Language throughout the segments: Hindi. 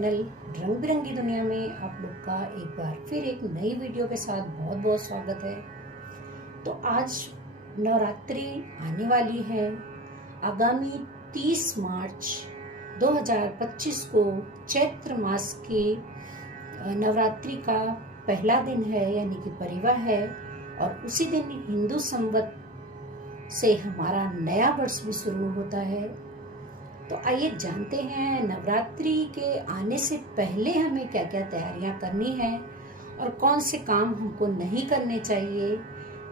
चैनल रंग बिरंगी दुनिया में आप लोग का एक बार फिर एक नई वीडियो के साथ बहुत बहुत स्वागत है। तो आज नवरात्रि आने वाली है। आगामी 30 मार्च 2025 को चैत्र मास के नवरात्रि का पहला दिन है, यानी कि परिवा है, और उसी दिन हिंदू संवत से हमारा नया वर्ष भी शुरू होता है। तो आइए जानते हैं नवरात्रि के आने से पहले हमें क्या क्या तैयारियां करनी है और कौन से काम हमको नहीं करने चाहिए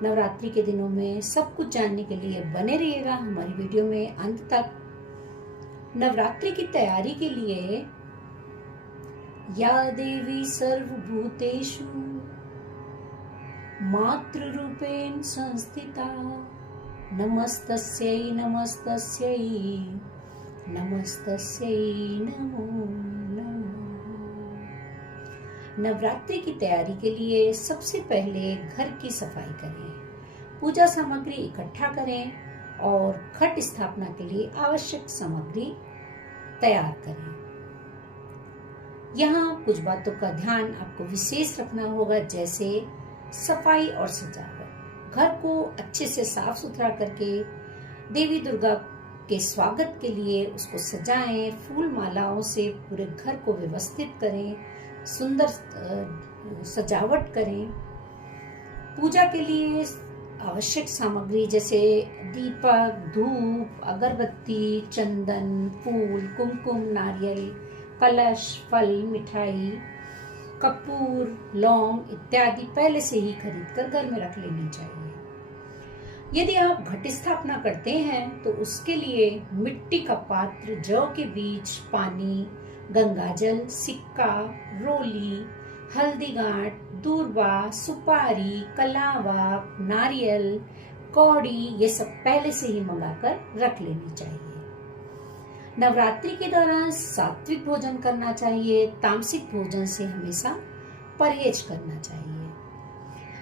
नवरात्रि के दिनों में। सब कुछ जानने के लिए बने रहिएगा हमारी वीडियो में अंत तक। नवरात्रि की तैयारी के लिए या देवी सर्वभूतेषु मातृ रूपेण संस्थिता नमस्तस्यै नमस्तस्यै नमस्तस्यै नमो नमः। नवरात्रि की तैयारी के लिए सबसे पहले घर की सफाई करें, पूजा सामग्री इकट्ठा करें और घट स्थापना के लिए आवश्यक सामग्री तैयार करें। यहाँ कुछ बातों का ध्यान आपको विशेष रखना होगा, जैसे सफाई और सजावट। घर को अच्छे से साफ सुथरा करके देवी दुर्गा के स्वागत के लिए उसको सजाएं, फूल मालाओं से पूरे घर को व्यवस्थित करें, सुंदर सजावट करें। पूजा के लिए आवश्यक सामग्री जैसे दीपक, धूप, अगरबत्ती, चंदन, फूल, कुमकुम, नारियल, कलश, फल, मिठाई, कपूर, लौंग इत्यादि पहले से ही खरीदकर घर में रख लेनी चाहिए। यदि आप घट स्थापना करते हैं तो उसके लिए मिट्टी का पात्र, जौ के बीज, पानी, गंगाजल, सिक्का, रोली, हल्दी गांठ, दूर्वा, सुपारी, कलावा, नारियल, कौड़ी, ये सब पहले से ही मंगाकर रख लेनी चाहिए। नवरात्रि के दौरान सात्विक भोजन करना चाहिए, तामसिक भोजन से हमेशा परहेज करना चाहिए।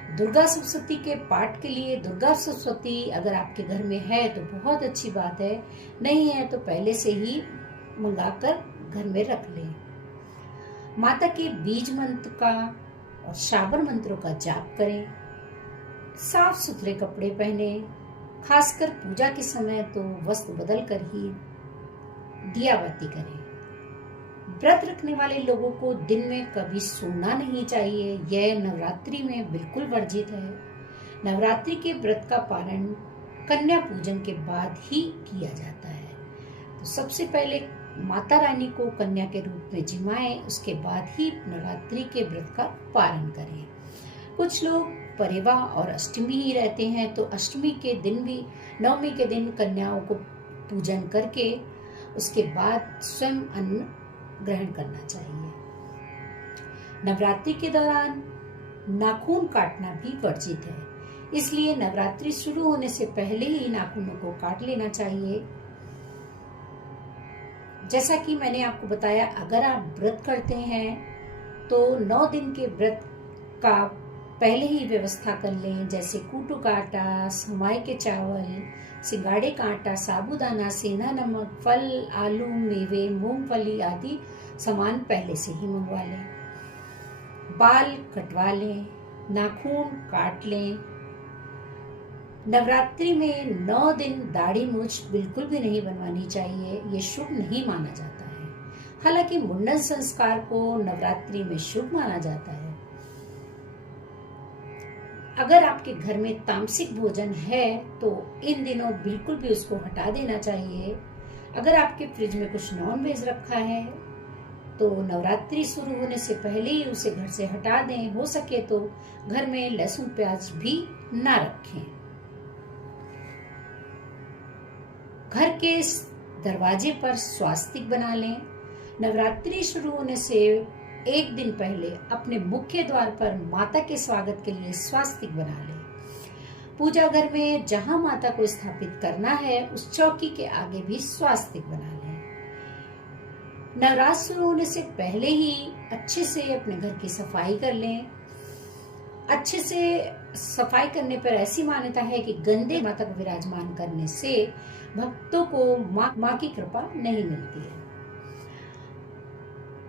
दुर्गा सप्तशती के पाठ के लिए दुर्गा सप्तशती अगर आपके घर में है तो बहुत अच्छी बात है, नहीं है तो पहले से ही मंगाकर घर में रख लें। माता के बीज मंत्र का और शाबर मंत्रों का जाप करें। साफ सुथरे कपड़े पहने, खासकर पूजा के समय तो वस्त्र बदल कर ही दिया बाती करें। व्रत रखने वाले लोगों को दिन में कभी सोना नहीं चाहिए, यह नवरात्रि में बिल्कुल वर्जित है। नवरात्रि के व्रत का पारण कन्या पूजन के बाद ही किया जाता है। तो सबसे पहले माता रानी को कन्या के रूप में जिमाएं, उसके बाद ही नवरात्रि के व्रत का पारण करें। कुछ लोग परिवा और अष्टमी ही रहते हैं, तो अष्टमी के दिन भी, नवमी के दिन कन्याओं को पूजन करके उसके बाद स्वयं अन्न ग्रहण करना चाहिए। नवरात्रि के दौरान नाखून काटना भी वर्जित है, इसलिए नवरात्रि शुरू होने से पहले ही नाखूनों को काट लेना चाहिए। जैसा कि मैंने आपको बताया, अगर आप व्रत करते हैं तो 9 दिन के व्रत का पहले ही व्यवस्था कर लें, जैसे कूटू का आटा, समाई के चावल, सिंगाड़े का आटा, साबूदाना, सेंधा नमक, फल, आलू, मेवे, मूंगफली आदि सामान पहले से ही मंगवा लें। बाल कटवा लें, नाखून काट लें। नवरात्रि में 9 दिन दाढ़ी मूछ बिल्कुल भी नहीं बनवानी चाहिए, ये शुभ नहीं माना जाता है। हालांकि मुंडन संस्कार को नवरात्रि में शुभ माना जाता है। अगर आपके घर में तामसिक भोजन है तो इन दिनों बिल्कुल भी उसको हटा देना चाहिए। अगर आपके फ्रिज में कुछ नॉन वेज रखा है तो नवरात्रि शुरू होने से पहले ही उसे घर से हटा दें। हो सके तो घर में लहसुन प्याज भी ना रखें। घर के दरवाजे पर स्वास्तिक बना लें। नवरात्रि शुरू होने से एक दिन पहले अपने मुख्य द्वार पर माता के स्वागत के लिए स्वास्तिक बना लें। पूजा घर में जहां माता को स्थापित करना है उस चौकी के आगे भी स्वास्तिक बना लें। नवरात्र शुरू होने से पहले ही अच्छे से अपने घर की सफाई कर लें। अच्छे से सफाई करने पर ऐसी मान्यता है कि गंदे माता को विराजमान करने से भक्तों को माँ की कृपा नहीं मिलती है।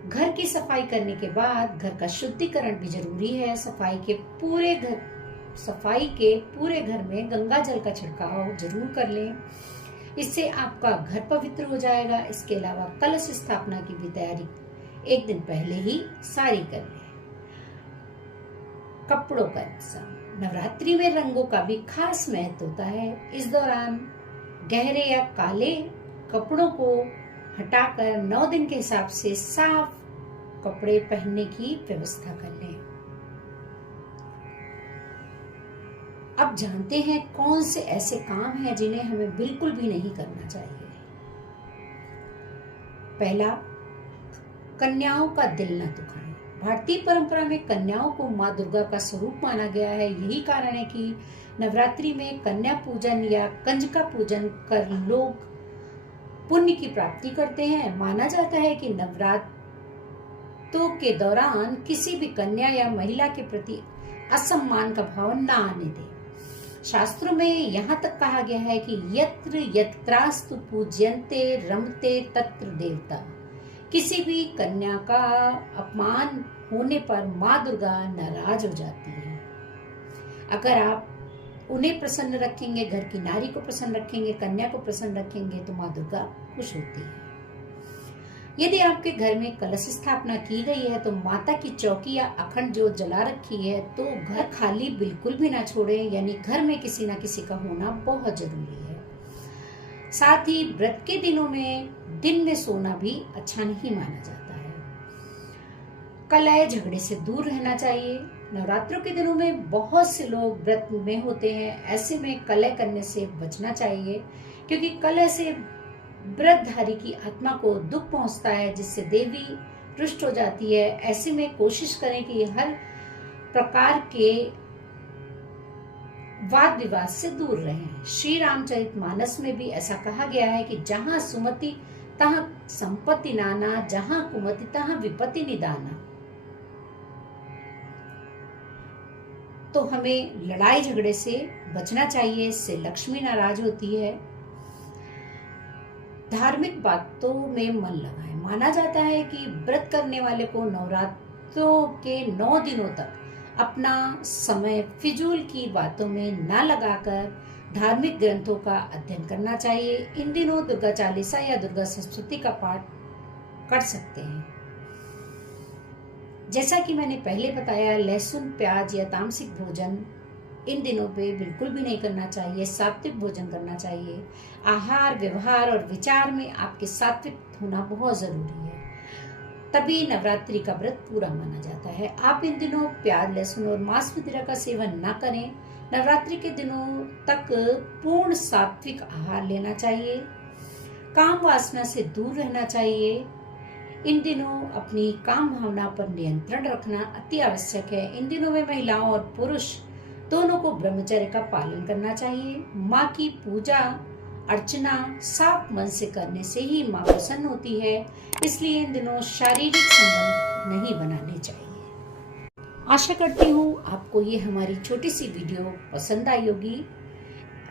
घर की सफाई करने के बाद घर का शुद्धिकरण भी जरूरी है। सफाई के पूरे घर में गंगा जल का छिड़काव जरूर कर लें, इससे आपका घर पवित्र हो जाएगा। इसके अलावा कलश स्थापना की भी तैयारी एक दिन पहले ही सारी कर लें। कपड़ों का इंतजाम। नवरात्रि में रंगों का भी खास महत्व होता है। इस दौरान गहरे या काले कपड़ों को हटाकर 9 दिन के हिसाब से साफ कपड़े पहनने की व्यवस्था कर लें। अब जानते हैं कौन से ऐसे काम हैं जिन्हें हमें बिल्कुल भी नहीं करना चाहिए। पहला, कन्याओं का दिल न दुखाएं। भारतीय परंपरा में कन्याओं को माँ दुर्गा का स्वरूप माना गया है। यही कारण है कि नवरात्रि में कन्या पूजन या कंजका पूजन कर लोग पुण्य की प्राप्ति करते हैं। माना जाता है कि नवरात्रों के दौरान किसी भी कन्या या महिला के प्रति असम्मान का भाव न आने दें। शास्त्रों में यहाँ तक कहा गया है कि यत्र यत्रास्तु पूज्यन्ते रमते तत्र देवता। किसी भी कन्या का अपमान होने पर माँ दुर्गा नाराज हो जाती है। अगर आप उन्हें प्रसन्न रखेंगे, घर की नारी को प्रसन्न रखेंगे, कन्या को प्रसन्न रखेंगे, तो माँ दुर्गा खुश होती है। यदि आपके घर में कलश स्थापना की गई है तो माता की चौकी या अखंड ज्योत जला रखी है तो घर खाली बिल्कुल भी ना छोड़ें, यानी घर में किसी ना किसी का होना बहुत जरूरी है। साथ ही व्रत के दिनों में दिन में सोना भी अच्छा नहीं माना जाता है। कलह झगड़े से दूर रहना चाहिए। नवरात्रों के दिनों में बहुत से लोग व्रत में होते हैं, ऐसे में कलह करने से बचना चाहिए, क्योंकि कलह से व्रतधारी की आत्मा को दुख पहुंचता है, जिससे देवी रुष्ट हो जाती है। ऐसे में कोशिश करें कि हर प्रकार के वाद विवाद से दूर रहें। श्री रामचरितमानस में भी ऐसा कहा गया है कि जहां सुमति तहां संपत्ति नाना, जहां कुमति तहां विपत्ति निदाना। तो हमें लड़ाई झगड़े से बचना चाहिए, इससे लक्ष्मी नाराज होती है। धार्मिक बातों में मन लगाएं। माना जाता है कि व्रत करने वाले को नवरात्रों के 9 दिनों तक अपना समय फिजूल की बातों में न लगाकर धार्मिक ग्रंथों का अध्ययन करना चाहिए। इन दिनों दुर्गा चालीसा या दुर्गा सप्तशती का पाठ कर सकते हैं। जैसा कि मैंने पहले बताया, लहसुन, प्याज या तामसिक भोजन इन दिनों पे बिल्कुल भी नहीं करना चाहिए। सात्विक भोजन करना चाहिए। आहार, व्यवहार और विचार में आपके सात्विक होना बहुत जरूरी है, तभी नवरात्रि का व्रत पूरा माना जाता है। आप इन दिनों प्याज, लहसुन और मांस मदिरा का सेवन न करें। नवरात्रि के दिनों तक पूर्ण सात्विक आहार लेना चाहिए। काम वासना से दूर रहना चाहिए। इन दिनों अपनी काम भावना पर नियंत्रण रखना अति आवश्यक है। इन दिनों में महिलाओं और पुरुष दोनों को ब्रह्मचर्य का पालन करना चाहिए। माँ की पूजा अर्चना साफ मन से करने से ही माँ प्रसन्न होती है, इसलिए इन दिनों शारीरिक संबंध नहीं बनाने चाहिए। आशा करती हूँ आपको ये हमारी छोटी सी वीडियो पसंद आई होगी।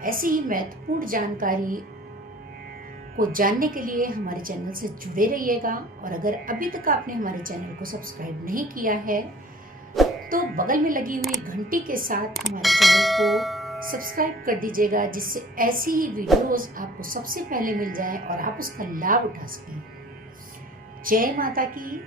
ऐसी ही महत्वपूर्ण जानकारी को जानने के लिए हमारे चैनल से जुड़े रहिएगा। और अगर अभी तक आपने हमारे चैनल को सब्सक्राइब नहीं किया है तो बगल में लगी हुई घंटी के साथ हमारे चैनल को सब्सक्राइब कर दीजिएगा, जिससे ऐसी ही वीडियोस आपको सबसे पहले मिल जाए और आप उसका लाभ उठा सकें। जय माता की।